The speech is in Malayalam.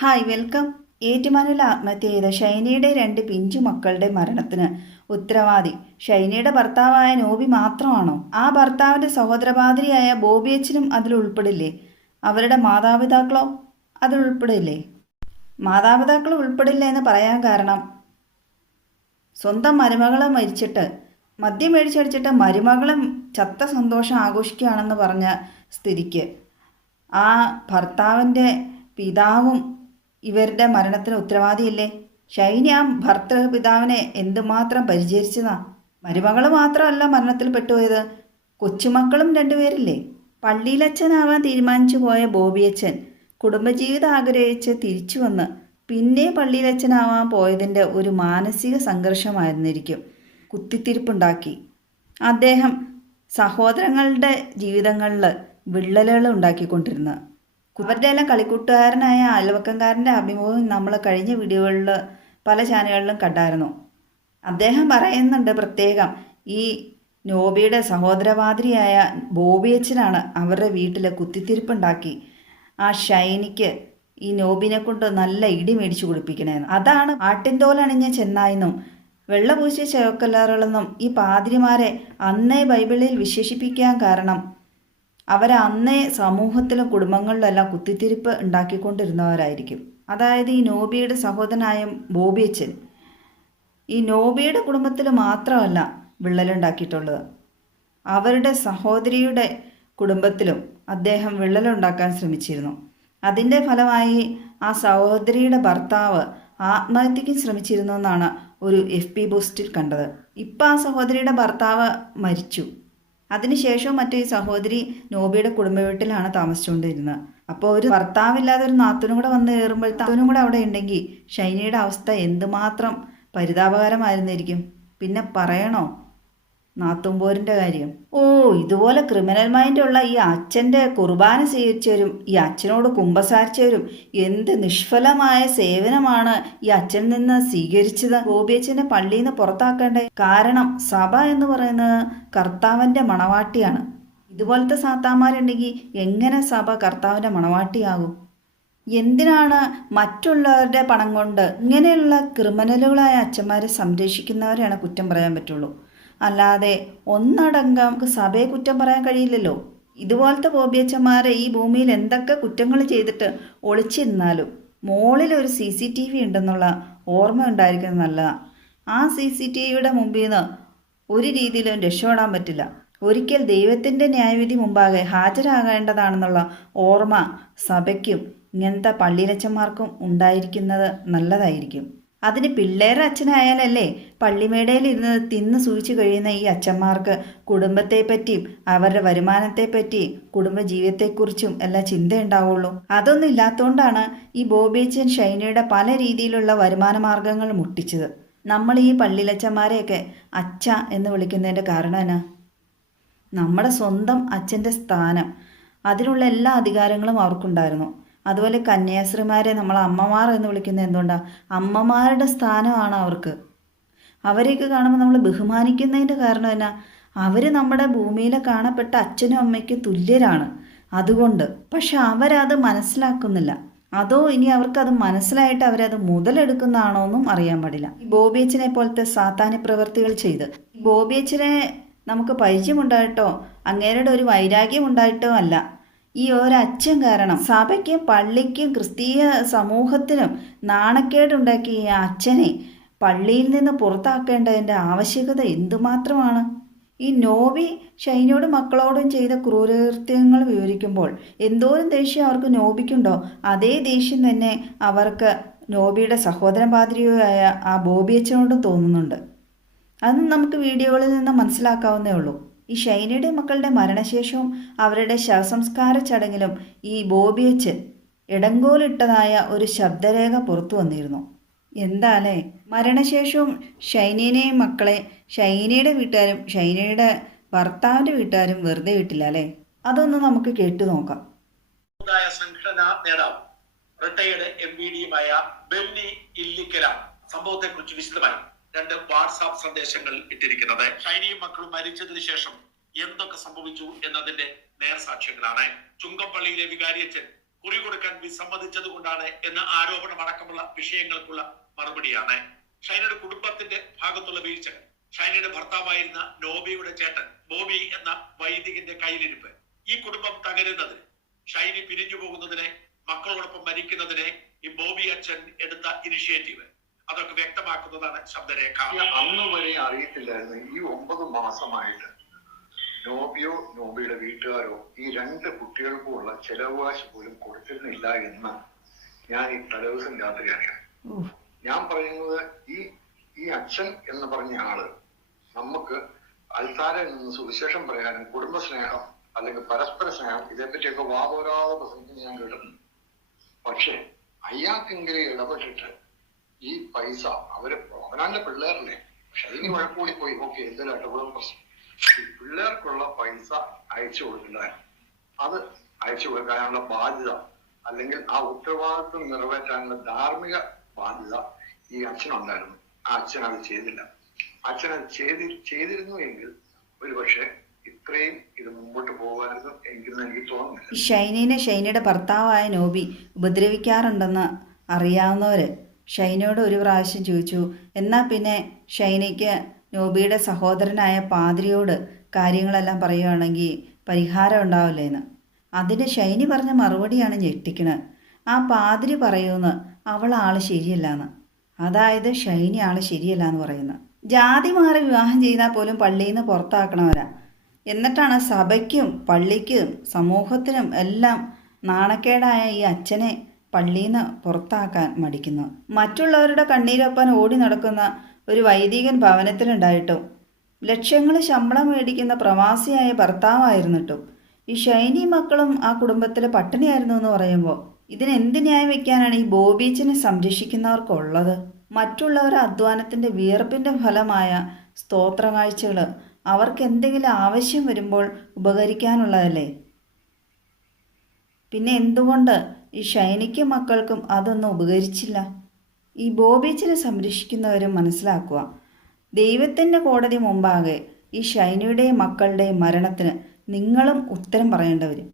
ഹായ് വെൽക്കം ഏറ്റുമാനിൽ ആത്മഹത്യ ചെയ്ത ഷൈനയുടെ രണ്ട് പിഞ്ചു മക്കളുടെ മരണത്തിന് ഉത്തരവാദി. ഷൈനയുടെ ഭർത്താവായ നോബി മാത്രമാണോ? ആ ഭർത്താവിന്റെ സഹോദരപാതിരിയായ ബോബി അച്ഛനും അതിൽ ഉൾപ്പെടില്ലേ? അവരുടെ മാതാപിതാക്കളോ അതിൽ ഉൾപ്പെടില്ലേ? മാതാപിതാക്കൾ ഉൾപ്പെടില്ല എന്ന് പറയാൻ കാരണം സ്വന്തം മരുമകളെ മരിച്ചിട്ട് മദ്യം മേടിച്ചടിച്ചിട്ട് മരുമകളും ചത്ത സന്തോഷം ആഘോഷിക്കുകയാണെന്ന് പറഞ്ഞ സ്ഥിതിക്ക് ആ ഭർത്താവിന്റെ പിതാവും ഇവരുടെ മരണത്തിന് ഉത്തരവാദിയില്ലേ? ഷൈനി ആ ഭർത്തൃപിതാവിനെ എന്തുമാത്രം പരിചരിച്ചതാ? മരുമകൾ മാത്രമല്ല മരണത്തിൽ പെട്ടുപോയത്. കൊച്ചുമക്കളും രണ്ടുപേരില്ലേ? പള്ളിയിലച്ഛനാവാൻ തീരുമാനിച്ചു പോയ ബോബിയച്ഛൻ കുടുംബജീവിതം ആഗ്രഹിച്ച് തിരിച്ചു വന്ന് പിന്നെ പള്ളിയിലച്ഛനാവാൻ പോയതിന്റെ ഒരു മാനസിക സംഘർഷമായിരുന്നിരിക്കും കുത്തിത്തിരിപ്പുണ്ടാക്കി. അദ്ദേഹം സഹോദരങ്ങളുടെ ജീവിതങ്ങളിൽ വിള്ളലുകൾ ഉണ്ടാക്കിക്കൊണ്ടിരുന്നത്. ഇവരുടെ എല്ലാം കളിക്കൂട്ടുകാരനായ അയൽവക്കംകാരന്റെ അഭിമുഖം നമ്മൾ കഴിഞ്ഞ വീഡിയോകളിൽ പല ചാനലുകളിലും കണ്ടായിരുന്നു. അദ്ദേഹം പറയുന്നുണ്ട് പ്രത്യേകം ഈ നോബിയുടെ സഹോദരവാതിരിയായ ബോബിയച്ചനാണ് അവരുടെ വീട്ടിൽ കുത്തിത്തിരിപ്പുണ്ടാക്കി ആ ഷൈനിക്ക് ഈ നോബിനെ കൊണ്ട് നല്ല ഇടി മേടിച്ചു കുടിപ്പിക്കണേന്ന് അതാണ് ആട്ടിൻതോലണിഞ്ഞ ചെന്നായെന്നും വെള്ളപൂശിയ ചേക്കല്ലാറുകളെന്നും ഈ പാതിരിമാരെ അന്നേ ബൈബിളിൽ വിശേഷിപ്പിക്കാൻ കാരണം അവർ അന്നേ സമൂഹത്തിലും കുടുംബങ്ങളിലെല്ലാം കുത്തിത്തിരിപ്പ് ഉണ്ടാക്കിക്കൊണ്ടിരുന്നവരായിരിക്കും. അതായത് ഈ നോബിയുടെ സഹോദരനായ ബോബിയച്ചൻ ഈ നോബിയുടെ കുടുംബത്തിൽ മാത്രമല്ല വിള്ളലുണ്ടാക്കിയിട്ടുള്ളത്. അവരുടെ സഹോദരിയുടെ കുടുംബത്തിലും അദ്ദേഹം വിള്ളലുണ്ടാക്കാൻ ശ്രമിച്ചിരുന്നു. അതിന്റെ ഫലമായി ആ സഹോദരിയുടെ ഭർത്താവ് ആത്മഹത്യയ്ക്ക് ശ്രമിച്ചിരുന്നു എന്നാണ് ഒരു എഫ് പി പോസ്റ്റിൽ കണ്ടത്. ഇപ്പം ആ സഹോദരിയുടെ ഭർത്താവ് മരിച്ചു. അതിനുശേഷവും മറ്റേ ഈ സഹോദരി നോബിയുടെ കുടുംബ വീട്ടിലാണ് താമസിച്ചുകൊണ്ടിരുന്നത്. അപ്പോൾ ഒരു ഭർത്താവില്ലാതെ ഒരു നാത്തനും കൂടെ വന്ന് കയറുമ്പോൾ താത്തനും കൂടെ അവിടെ ഉണ്ടെങ്കിൽ ഷൈനിയുടെ അവസ്ഥ എന്തുമാത്രം പരിതാപകരമായിരുന്നിരിക്കും പിന്നെ പറയണോ? നാത്തുമ്പോരിന്റെ കാര്യം. ഓ ഇതുപോലെ ക്രിമിനൽ മൈൻഡുള്ള ഈ അച്ഛന്റെ കുർബാന സ്വീകരിച്ചവരും ഈ അച്ഛനോട് കുമ്പസാരിച്ചവരും എന്ത് നിഷ്ഫലമായ സേവനമാണ് ഈ അച്ഛൻ നിന്ന് സ്വീകരിച്ചത്? ഗോപിയച്ഛനെ പള്ളിയിൽ നിന്ന് പുറത്താക്കേണ്ടേ? കാരണം സഭ എന്ന് പറയുന്നത് കർത്താവിന്റെ മണവാട്ടിയാണ്. ഇതുപോലത്തെ സാത്താമാരുണ്ടെങ്കിൽ എങ്ങനെ സഭ കർത്താവിന്റെ മണവാട്ടിയാകും? എന്തിനാണ് മറ്റുള്ളവരുടെ പണം കൊണ്ട് ഇങ്ങനെയുള്ള ക്രിമിനലുകളായ അച്ഛന്മാരെ സംരക്ഷിക്കുന്നവരെയാണ് കുറ്റം പറയാൻ പറ്റുള്ളൂ? അല്ലാതെ ഒന്നടങ്കം സഭയെ കുറ്റം പറയാൻ കഴിയില്ലല്ലോ. ഇതുപോലത്തെ ബോബിയച്ചന്മാരെ ഈ ഭൂമിയിൽ എന്തൊക്കെ കുറ്റങ്ങൾ ചെയ്തിട്ട് ഒളിച്ചിരുന്നാലും മോളിൽ ഒരു സി സി ടി വി ഉണ്ടെന്നുള്ള ഓർമ്മ ഉണ്ടായിരിക്കുന്നത് നല്ലതാണ് ആ സി സി ടി വിയുടെ മുമ്പിൽ നിന്ന് ഒരു രീതിയിലും രക്ഷപ്പെടാൻ പറ്റില്ല. ഒരിക്കൽ ദൈവത്തിന്റെ ന്യായവിധി മുമ്പാകെ ഹാജരാകേണ്ടതാണെന്നുള്ള ഓർമ്മ സഭയ്ക്കും ഇങ്ങനത്തെ പള്ളിയിലച്ചന്മാർക്കും ഉണ്ടായിരിക്കുന്നത് നല്ലതായിരിക്കും. അതിന് പിള്ളേരുടെ അച്ഛനായാലല്ലേ പള്ളിമേടയിൽ ഇരുന്ന് തിന്ന് സൂചിച്ചു കഴിയുന്ന ഈ അച്ഛന്മാർക്ക് കുടുംബത്തെപ്പറ്റിയും അവരുടെ വരുമാനത്തെപ്പറ്റിയും കുടുംബജീവിതത്തെക്കുറിച്ചും എല്ലാം ചിന്തയുണ്ടാവുള്ളൂ. അതൊന്നും ഇല്ലാത്തതുകൊണ്ടാണ് ഈ ബോബേച്ചൻ ഷൈനയുടെ പല രീതിയിലുള്ള വരുമാന മാർഗങ്ങൾ മുട്ടിച്ചത്. നമ്മൾ ഈ പള്ളിയിലച്ചന്മാരെയൊക്കെ അച്ഛ എന്ന് വിളിക്കുന്നതിന്റെ കാരണം എന്നാ? നമ്മുടെ സ്വന്തം അച്ഛന്റെ സ്ഥാനം. അതിനുള്ള എല്ലാ അധികാരങ്ങളും അവർക്കുണ്ടായിരുന്നു. അതുപോലെ കന്യാസ്ത്രീമാരെ നമ്മൾ അമ്മമാർ എന്ന് വിളിക്കുന്നത് എന്തുകൊണ്ടാണ് അമ്മമാരുടെ സ്ഥാനമാണ് അവർക്ക്. അവരെയൊക്കെ കാണുമ്പോൾ നമ്മൾ ബഹുമാനിക്കുന്നതിന്റെ കാരണം എന്നാ? അവർ നമ്മുടെ ഭൂമിയിൽ കാണപ്പെട്ട അച്ഛനും അമ്മയ്ക്ക് തുല്യരാണ്. അതുകൊണ്ട്. പക്ഷെ അവരത് മനസ്സിലാക്കുന്നില്ല. അതോ ഇനി അവർക്കത് മനസ്സിലായിട്ട് അവരത് മുതലെടുക്കുന്നതാണോ എന്നും അറിയാൻ പാടില്ല. ബോബി ബോബിയച്ചനെ പോലത്തെ സാത്താന്യ പ്രവൃത്തികൾ ചെയ്ത്. ബോബിയച്ചനെ നമുക്ക് പരിചയമുണ്ടായിട്ടോ? അങ്ങേരുടെ ഒരു വൈരാഗ്യം ഉണ്ടായിട്ടോ അല്ല. ഈ ഒരച്ഛൻ കാരണം സഭയ്ക്ക് പള്ളിക്കും ക്രിസ്തീയ സമൂഹത്തിനും നാണക്കേടുണ്ടാക്കിയ ഈ അച്ഛനെ പള്ളിയിൽ നിന്ന് പുറത്താക്കേണ്ടതിന്റെ ആവശ്യകത എന്തുമാത്രമാണ്? ഈ നോബി ഷൈനോടും മക്കളോടും ചെയ്ത ക്രൂരകൃത്യങ്ങൾ വിവരിക്കുമ്പോൾ എന്തോരം ദേഷ്യം അവർക്ക് നോബിക്കുണ്ടോ? അതേ ദേഷ്യം തന്നെ അവർക്ക് നോബിയുടെ സഹോദരൻ പാതിരിയായ ആ ബോബിയച്ചനോടും തോന്നുന്നുണ്ട്. അത് നമുക്ക് വീഡിയോകളിൽ നിന്ന് മനസ്സിലാക്കാവുന്നേ ഉള്ളൂ. ഈ ഷൈനയുടെ മക്കളുടെ മരണശേഷവും അവരുടെ ശവസംസ്കാര ചടങ്ങിലും ഈ ബോബിയച്ച് ഇടങ്കോലിട്ടതായ ഒരു ശബ്ദരേഖ പുറത്തു വന്നിരുന്നു. എന്താലേ? മരണശേഷവും ഷൈനേനെയും മക്കളെ ഷൈനയുടെ വീട്ടുകാരും ഷൈനയുടെ ഭർത്താവിന്റെ വീട്ടുകാരും വെറുതെ വിട്ടില്ല? അല്ലേ അതൊന്ന് നമുക്ക് കേട്ടു നോക്കാം. സംഘടനാ നേതാവ് റിട്ടയർഡ് എം ബി ഡിയുമായ ഇല്ലിക്കല സംഭവത്തെ കുറിച്ച് വിശദമായി. രണ്ട് വാട്സാപ്പ് സന്ദേശങ്ങൾ ഇട്ടിരിക്കുന്നത്. ഷൈനിയും മക്കളും മരിച്ചതിന് ശേഷം എന്തൊക്കെ സംഭവിച്ചു എന്നതിന്റെ നേർസാക്ഷ്യങ്ങളാണ്. ചുങ്കപ്പള്ളിയിലെ വികാരിയച്ചൻ കുറി കൊടുക്കാൻ വിസമ്മതിച്ചത് കൊണ്ടാണ് എന്ന ആരോപണം അടക്കമുള്ള വിഷയങ്ങൾക്കുള്ള മറുപടിയാണ്. ഷൈനയുടെ കുടുംബത്തിന്റെ ഭാഗത്തുള്ള വീഴ്ചകൾ ഷൈനയുടെ ഭർത്താവായിരുന്ന നോബിയുടെ ചേട്ടൻ ബോബി എന്ന വൈദികന്റെ കയ്യിലിരിപ്പ്. ഈ കുടുംബം തകരുന്നതിന് ഷൈനി പിരിഞ്ഞു പോകുന്നതിന് മക്കളോടൊപ്പം മരിക്കുന്നതിനെ ഈ ബോബി അച്ഛൻ എടുത്ത ഇനിഷ്യേറ്റീവ്. അതൊക്കെ വ്യക്തമാക്കുന്നതാണ് ശബ്ദരേഖ. അന്ന് വരെ അറിയത്തില്ലായിരുന്നു. ഈ ഒമ്പത് മാസമായിട്ട് നോബിയോ നോബിയുടെ വീട്ടുകാരോ ഈ രണ്ട് കുട്ടികൾക്കും ഉള്ള ചെലവകാശ് പോലും കൊടുത്തിരുന്നില്ല എന്ന് ഞാൻ ഈ തലേദിവസം രാത്രി അറിയാം. ഞാൻ പറയുന്നത് ഈ ഈ അച്ഛൻ എന്ന് പറഞ്ഞ ആൾ നമുക്ക് അൽത്താരയിൽ നിന്ന് സുവിശേഷം പറയാനും കുടുംബസ്നേഹം അല്ലെങ്കിൽ പരസ്പര സ്നേഹം ഇതേപ്പറ്റിയൊക്കെ വാതോരാതെ പ്രസംഗിച്ച് ഞാൻ കേട്ടിട്ടുണ്ട്. പക്ഷെ അയാൾക്കെങ്കിലും ഇടപെട്ടിട്ട് ഈ പൈസ അവർ അവനാന്റെ പിള്ളേരല്ലേ. പക്ഷെ അതിന് വഴക്കൂടി പോയി. ഓക്കെ എന്തെങ്കിലും ഇടപെടും പ്രശ്നം. ഈ പിള്ളേർക്കുള്ള പൈസ അയച്ചു കൊടുക്കണ്ടായിരുന്നു അത് അയച്ചു കൊടുക്കാനുള്ള ബാധ്യത അല്ലെങ്കിൽ ആ ഉത്തരവാദിത്വം നിറവേറ്റാനുള്ള ധാർമ്മിക ബാധ്യത ഈ അച്ഛനുണ്ടായിരുന്നു. ആ അച്ഛൻ അത് ചെയ്തില്ല. അച്ഛൻ അത് ചെയ്തി ചെയ്തിരുന്നു എങ്കിൽ ഒരുപക്ഷെ ഇത്രയും ഇത് മുമ്പോട്ട് പോകാമായിരുന്നു എങ്കിലും എനിക്ക് തോന്നുന്നില്ല. ഷൈനിനെ ഷൈനയുടെ ഭർത്താവായ നോബി ഉപദ്രവിക്കാറുണ്ടെന്ന് അറിയാവുന്നവർ ഷൈനയോട് ഒരു പ്രാവശ്യം ചോദിച്ചു എന്നാൽ പിന്നെ ഷൈനയ്ക്ക് നോബിയുടെ സഹോദരനായ പാദ്രിയോട് കാര്യങ്ങളെല്ലാം പറയുകയാണെങ്കിൽ പരിഹാരം ഉണ്ടാവില്ലേന്ന്? അതിന് ഷൈനി പറഞ്ഞ മറുപടിയാണ് ഞെട്ടിക്കണത് ആ പാതിരി പറയുമെന്ന് അവൾ ആൾ ശരിയല്ലാന്ന്. അതായത് ഷൈനി ആൾ ശരിയല്ല എന്ന് പറയുന്നത് ജാതി മാറി വിവാഹം ചെയ്താൽ പോലും പള്ളിയിൽ നിന്ന് പുറത്താക്കണവരാ. എന്നിട്ടാണ് സഭയ്ക്കും പള്ളിക്കും സമൂഹത്തിനും എല്ലാം നാണക്കേടായ ഈ അച്ഛനെ പള്ളിയിൽ നിന്ന് പുറത്താക്കാൻ മടിക്കുന്നു. മറ്റുള്ളവരുടെ കണ്ണീരൊപ്പം ഓടി നടക്കുന്ന ഒരു വൈദികൻ ഭവനത്തിലുണ്ടായിട്ടും. ലക്ഷങ്ങൾ ശമ്പളം മേടിക്കുന്ന പ്രവാസിയായ ഭർത്താവായിരുന്നിട്ടും. ഈ ഷൈനി മക്കളും ആ കുടുംബത്തിലെ പട്ടിണിയായിരുന്നു എന്ന് പറയുമ്പോൾ ഇതിനെന്ത് ന്യായം വെക്കാനാണ് ഈ ബോബീച്ചിനെ സംരക്ഷിക്കുന്നവർക്കുള്ളത്? മറ്റുള്ളവരുടെ അധ്വാനത്തിന്റെ വിയർപ്പിന്റെ ഫലമായ സ്തോത്ര കാഴ്ചകൾ അവർക്ക് എന്തെങ്കിലും ആവശ്യം വരുമ്പോൾ ഉപകരിക്കാനുള്ളതല്ലേ? പിന്നെ എന്തുകൊണ്ട് ഈ ഷൈനിക്കും മക്കൾക്കും അതൊന്നും ഉപകരിച്ചില്ല. ഈ ബോബീച്ചിനെ സംരക്ഷിക്കുന്നവരും മനസ്സിലാക്കുക. ദൈവത്തിന്റെ കോടതി മുമ്പാകെ ഈ ഷൈനിയുടെയും മക്കളുടെയും മരണത്തിന് നിങ്ങളും ഉത്തരം പറയേണ്ടി വരും